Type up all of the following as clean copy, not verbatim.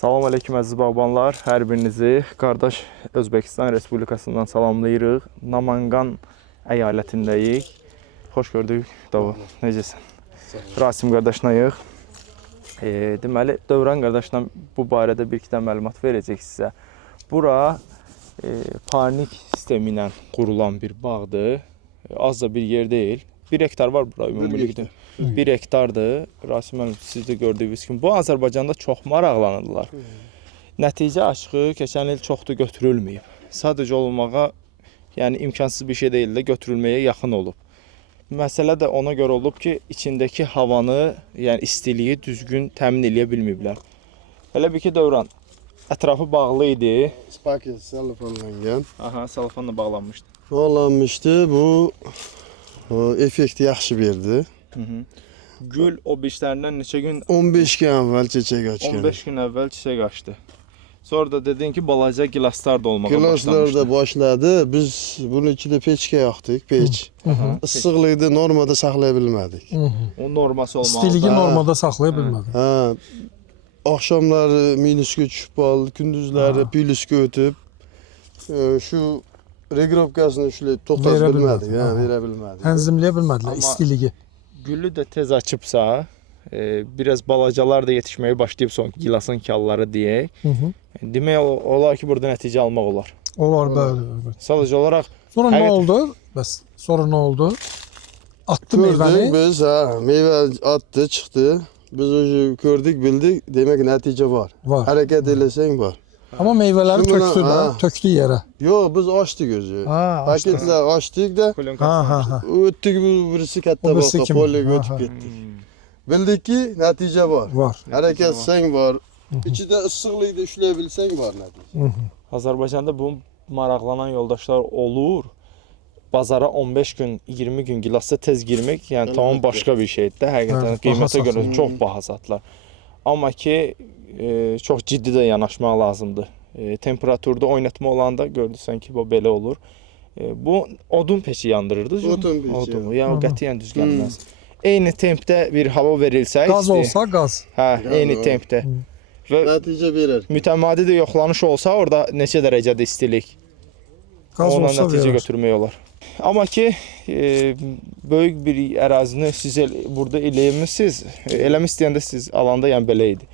Salam aleyküm əziz bağbanlar. Hər birinizi qardaş Özbəkistan Respublikasından salamlayırıq. Namangan əyalətindəyik. Xoş gördük. Dava, necəsən? Rasim qardaşlayıq. Deməli, Dövran qardaşla bu barədə bir-iki də məlumat verəcək sizə. Bura parnik sistemi ilə qurulan bir bağdır. Az da bir yer deyil. 1 hektar var bura ümumilikdə. 1 hektardır. Rasim müəllim, siz də gördüyünüz kimi. Bu Azərbaycanda çox maraqlanırlar. Nəticə aşığı keçən il çoxdur götürülməyib. Sadəcə olmağa, yəni imkansız bir şey deyil də götürülməyə yaxın olub. Məsələ də ona görə olub ki, içindəki havanı, yəni istiliyi düzgün təmin edə bilməyiblər. Elə bir ki, Dövran, ətrafı bağlı idi. Spaket salafanlangan. Aha, salafanla bağlanmışdı. Bağlanmışdı. Bu effekti yaxşı verdi. Gül o biçlərindən neçə gün? 15 gün əvvəl çiçək açdı. 15 gün əvvəl çiçək açdı. Sonra da dedin ki, balaca gilaslar da olmağa başlamışdı. Gilaslar da başladı. Biz bunun içində peçkə yaxdıq, peç. Issiqlıydı, normada saxlaya bilmədik. O norması olmalıdır. İstiliyi normada saxlaya bilmədik. Hə. Axşamları minuska düşüb qaldı, gündüzləri pluska ötüb. Şu regrovkasını şöyle toxtaz bilmədik, hə, verə bilmədik. Tənzimləyə bilmədilər istiliyi. Gülü də tez açıbsa, biraz balacalar da yetişməyə başlayıb son gilasın kalları deyək. Demək olar ki, burada nəticə almaq olar. Olar, bəli. Sadəcə olaraq Sonra nə oldu? Bəs sonra nə oldu? Attı meyvəni. Biz, hə, meyvə atdı, çıxdı. Biz gördük, bildik, demək nəticə var. Var. Hərəkət eləsən var. Amma meyvələri Şimdi tökdü də, tökdü yerə. Yox, biz açdıq gözü. Ha, Paketlə açdıq da, ötdük birisi katta baxa, polya götüb getdik. Bildik ki, nəticə var. Var. Hərəkət sən var. İçidə ıssıqlıydı, işləyə bilsən var nəticə. Azərbaycanda bu maraqlanan yoldaşlar olur. Bazara 15 gün, 20 gün gilasa tez girmək, yəni tamam başqa bir şeydir də. Həqiqətən qiymətə görə çox baha satlar. Amma ki, çox ciddi də yanaşmaq lazımdır. Temperaturda oynatma olanda gördüsən ki, bu belə olur. Bu odun peçi yandırırdı. Odun peçi. Yəni qətiyyən düz gəlməz. Eyni tempdə bir hava verilsə, Qaz olsa qaz. hə, eyni tempdə. Və Nəticə verər. mütəmadi də yoxlanış olsa, orada neçə dərəcədə istilik? Qaz Ondan olsa nəticə verər. götürmək olar. Amma ki, böyük bir ərazini siz burada eləmişsiniz. Eləmi istəyəndə siz alanda yəni belə idi.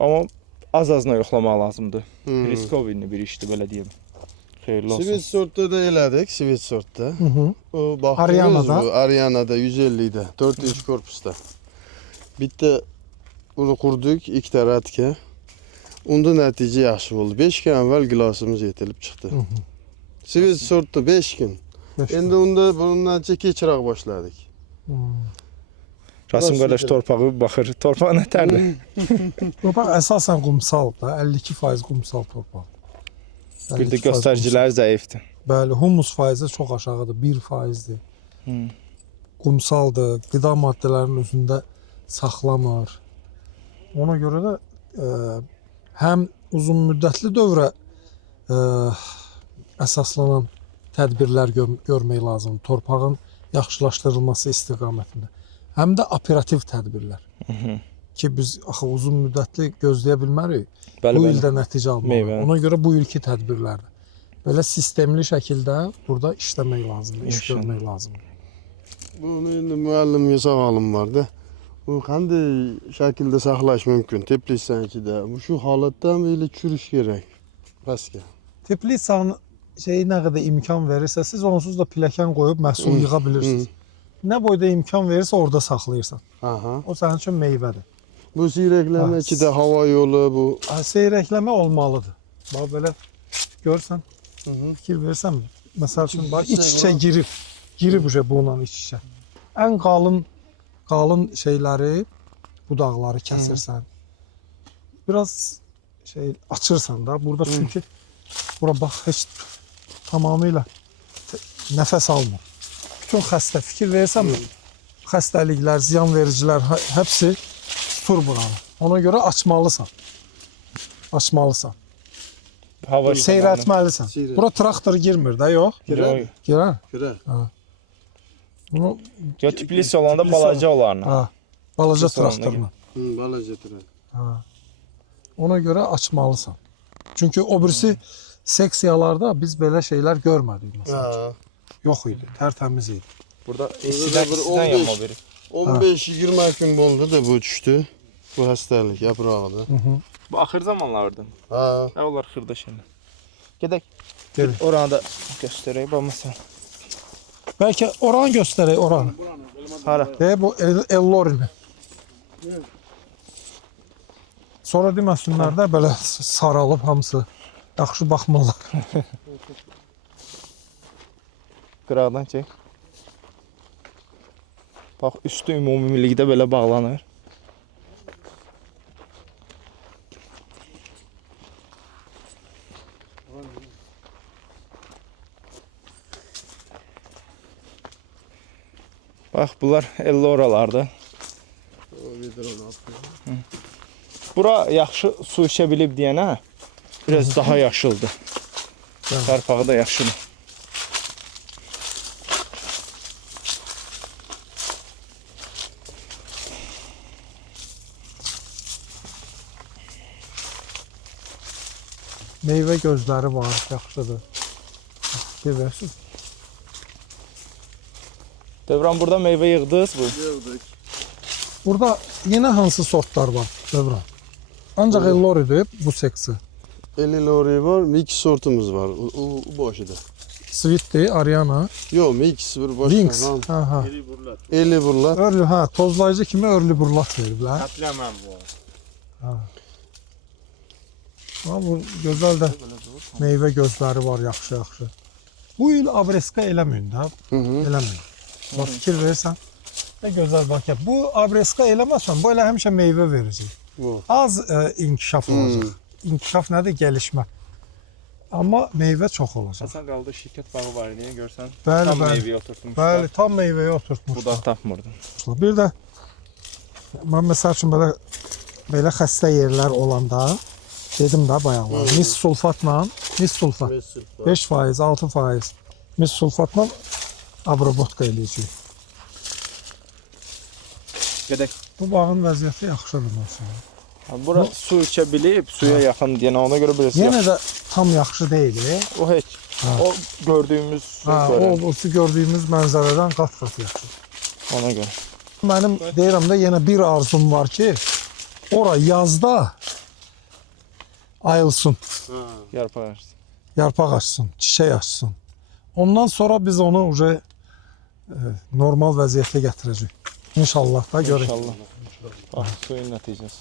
Amma az-azına yoxlamaq lazımdır. Riskovli bir işdir, belə deyim. Xeyirli olsun. Sivit sortda da elədik, sivit sortda. O baxdınız Ariyanada. bu, Ariyanada 150-də, 400 korpusda. Bitti bunu qurduq, 2 tərətkə. Onda nəticə yaxşı oldu. 5 gün əvvəl gilasımız yetilib çıxdı. Sivit sortda 5 gün. İndi onda bundan çəkə çıraq başladık. Rasim qardaş torpağı baxır. Torpaq nə tərdir? Torpaq əsasən qumsaldır da, 52% qumsal torpaq. Bir də göstəriciləri zəifdir. Bəli, humus faizi çox aşağıdır, 1%-dir. Qumsaldır, qida maddələrinin özündə saxlamır. Ona görə də həm uzun müddətli dövrə əsaslanan tədbirlər görmək lazımdır, torpağın yaxşılaşdırılması istiqamətində. Həm də operativ tədbirlər. Ki biz axı uzun müddətli gözləyə bilmərik. Bu ildə nəticə almalıyıq. Ona görə bu ilki tədbirlərdir. Belə sistemli şəkildə burada işləmək lazımdır, iş görmək lazımdır. Bunu indi müəllim Yusuf var da. Bu hangi şəkildə saxlaş mümkün? Teplitsankidə. Bu şu halatdan belə çürüş gerək. Paska. Teplitsanın nə qədər imkan verirsə, siz onsuz da pilləkən qoyub məhsul yığa bilirsiniz. Nə boyda imkan verirsə orada saxlayırsan. O sənin üçün meyvədir. Bu seyrəkləmə ki də hava yolu bu. Seyrəkləmə olmalıdır. Bax belə görsən, fikir versən, məsəl üçün bax iç-içə girib bununla iç-içə. Ən qalın şeyləri, budaqları kəsirsən. Biraz açırsan da burada çünki bura bax heç tamamilə nəfəs almır. Bütün xəstə fikir verirsən, xəstəliklər, ziyan vericilər hepsi tutur buranı. Ona görə açmalısan. Açmalısan. Seyrətməlisən. Bura traktor girmir də, yox? Girər. Girər? Girər. Bunu Teplitsa olanda balaca olarlar. Balaca traktorla. Balaca traktor. Ona görə açmalısan. Çünki o birisi seksiyalarda biz belə şeylər görmədik məsələn. Ha. Yox idi, tərtəmiz idi. Burada bir istiden 15 yanma biri. 15-20 gün oldu da bu düştü. Bu hastalık yaprağıdır. Bu axır zamanlardı. Ha. Ne olar xırda şeyler. Gedək. Gedək. Oranı da göstərək. Bax məsələn. Bəlkə oranı göstərək, oranı. Hara? Bu Ellorini. Sonra deməsinlər də belə saralıb hamısı. Yaxşı baxmırlar. Qıraqdan çək. Bax üstü ümumilikdə belə bağlanır. Bax bunlar elloralardır. Bura yaxşı su içə bilib deyənə biraz daha yaşıldır. Yarpağı da yaşıl. Meyvə gözləri var, yaxşıdır. Görürsüz. Devran burada meyvə yığdınız bu. Gördük. Burada yine hansı sortlar var Devran? Ancaq Ellori'dir bu seksi. 50 lori var, mix sortumuz var. O boşudur. Sweet'ti, Ariana, Yok, mix bir boş. Wings. Tamam. Ha ha. 50 burlar. Örlü ha, tozlayıcı kimi örlü burlaq veriblər. Katlemem bu. Ha bu gözəl də meyvə gözləri var, yaxşı. Bu il abreska eləməyin də, eləməyin. Bax fikir verirsən. Ne gözəl bak ya. Bu abreska eləməsən, bu elə həmişə meyvə verəcək. Bu. Az inkişaf olacaq. İnkişaf nədir? Gəlişmə. Amma meyvə çox olacaq. Hasan qaldı şirkət bağı var deyə görsən. Bəli, Tam bəli. meyvəyə oturtmuşlar. Bəli, tam meyvəyə Bu oturtmuşlar. da tapmırdım. Bir də mən məsəl üçün belə xəstə yerlər olanda dedim də bayaqlar. Mis sulfatla, mis sulfat 5%, 6% mis sulfatla abrobotqa eləyəcək. Gedək. Bu bağın vəziyyəti yaxşıdır məsələn. Bura su içə bilib, suya yaxın deyən ona görə biraz Yenə də tam yaxşı deyil. O heç. O gördüyümüz O gördüyümüz mənzərədən qat-qat yaxşı. ona görə. Mənim deyirəm də yenə bir arzum var ki, ora yazda ayılsın, Yarpaq açsın. yarpaq açsın, çiçək açsın. Ondan sonra biz onu uje normal vəziyyətə gətirəcəyik. İnşallah da görək. İnşallah. Bax suyun nəticəsi.